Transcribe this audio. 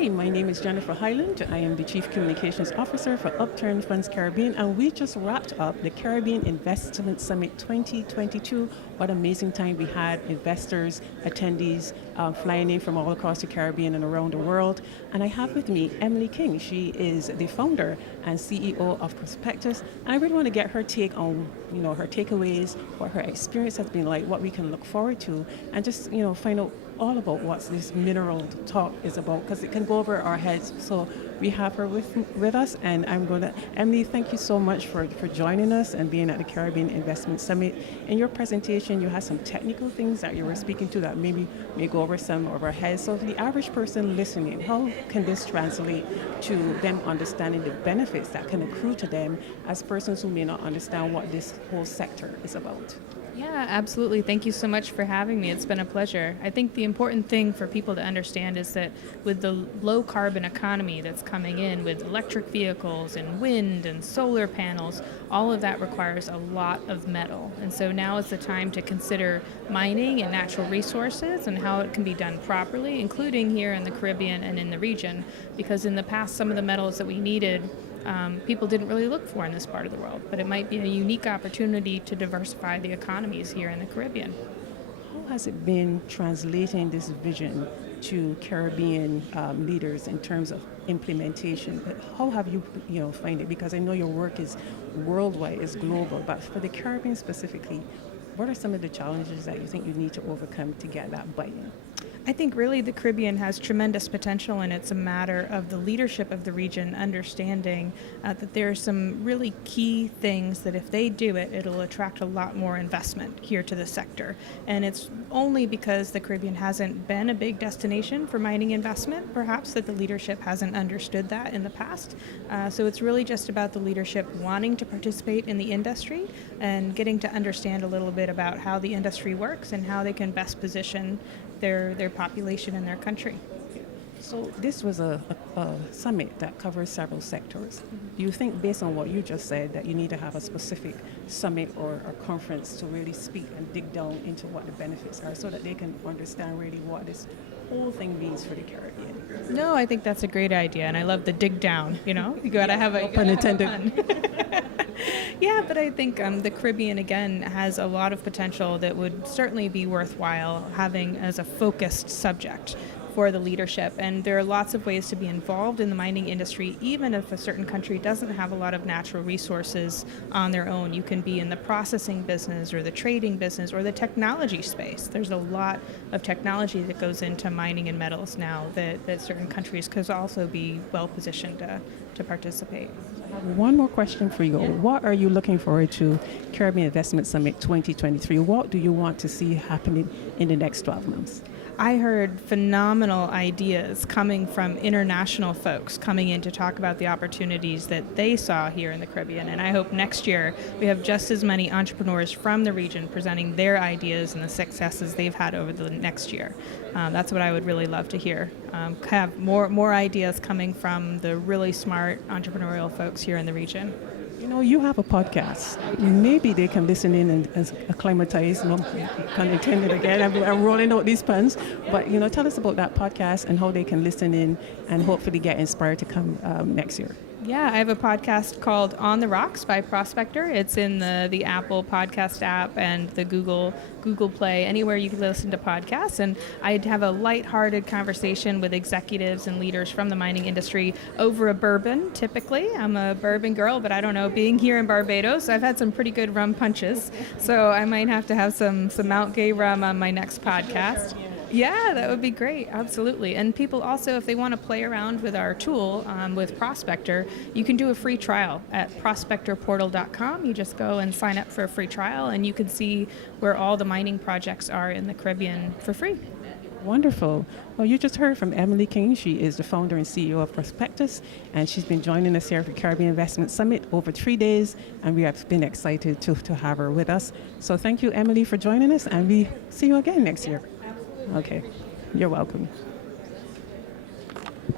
Hi, my name is Jennifer Highland. I am the Chief Communications Officer for Upturn Funds Caribbean, and we just wrapped up the Caribbean Investment Summit 2022. What an amazing time we had, investors, attendees flying in from all across the Caribbean and around the world. And I have with me Emily King. She is the founder and CEO of Prospector, and I really want to get her take on, her takeaways, what her experience has been like, what we can look forward to, and just, find out all about what this mineral talk is about, because it can go over our heads. So we have her with us, and Emily, thank you so much for joining us and being at the Caribbean Investment Summit. In your presentation, you had some technical things that you were speaking to that maybe may go over some of our heads. So for the average person listening, how can this translate to them understanding the benefits that can accrue to them as persons who may not understand what this whole sector is about? Yeah, absolutely. Thank you so much for having me. It's been a pleasure. I think the important thing for people to understand is that with the low carbon economy that's coming in with electric vehicles and wind and solar panels, all of that requires a lot of metal. And so now is the time to consider mining and natural resources and how it can be done properly, including here in the Caribbean and in the region, because in the past some of the metals that we needed people didn't really look for in this part of the world, but it might be a unique opportunity to diversify the economies here in the Caribbean. How has it been translating this vision to Caribbean leaders in terms of implementation? How have you, find it? Because I know your work is worldwide, is global, but for the Caribbean specifically, what are some of the challenges that you think you need to overcome to get that buy-in? I think really the Caribbean has tremendous potential, and it's a matter of the leadership of the region understanding that there are some really key things that if they do it, it'll attract a lot more investment here to the sector. And it's only because the Caribbean hasn't been a big destination for mining investment, perhaps, that the leadership hasn't understood that in the past. So it's really just about the leadership wanting to participate in the industry and getting to understand a little bit about how the industry works and how they can best position their population in their country. So this was a summit that covers several sectors. Do you think, based on what you just said, that you need to have a specific summit or a conference to really speak and dig down into what the benefits are so that they can understand really what this whole thing means for the Caribbean? No, I think that's a great idea, and I love the dig down, you gotta have a pun intended. Yeah, but I think the Caribbean, again, has a lot of potential that would certainly be worthwhile having as a focused subject for the leadership. And there are lots of ways to be involved in the mining industry, even if a certain country doesn't have a lot of natural resources on their own. You can be in the processing business or the trading business or the technology space. There's a lot of technology that goes into mining and metals now that certain countries could also be well positioned to participate. One more question for you. Yeah. What are you looking forward to Caribbean Investment Summit 2023? What do you want to see happening in the next 12 months? I heard phenomenal ideas coming from international folks coming in to talk about the opportunities that they saw here in the Caribbean. And I hope next year we have just as many entrepreneurs from the region presenting their ideas and the successes they've had over the next year. That's what I would really love to hear. Have more ideas coming from the really smart entrepreneurial folks here in the region. You have a podcast. Maybe they can listen in and acclimatize, pun intended again. I'm rolling out these puns. But, tell us about that podcast and how they can listen in and hopefully get inspired to come next year. Yeah, I have a podcast called On the Rocks by Prospector. It's in the Apple podcast app and the Google Play, anywhere you can listen to podcasts. And I'd have a lighthearted conversation with executives and leaders from the mining industry over a bourbon, typically. I'm a bourbon girl, but I don't know, being here in Barbados, I've had some pretty good rum punches. So I might have to have some Mount Gay rum on my next podcast. Yeah, that would be great. Absolutely. And people also, if they want to play around with our tool with Prospector, you can do a free trial at prospectorportal.com. You just go and sign up for a free trial, and you can see where all the mining projects are in the Caribbean for free. Wonderful. Well, you just heard from Emily King. She is the founder and CEO of Prospectus, and she's been joining us here for Caribbean Investment Summit over 3 days, and we have been excited to have her with us. So thank you, Emily, for joining us, and we see you again next year. Okay, you're welcome.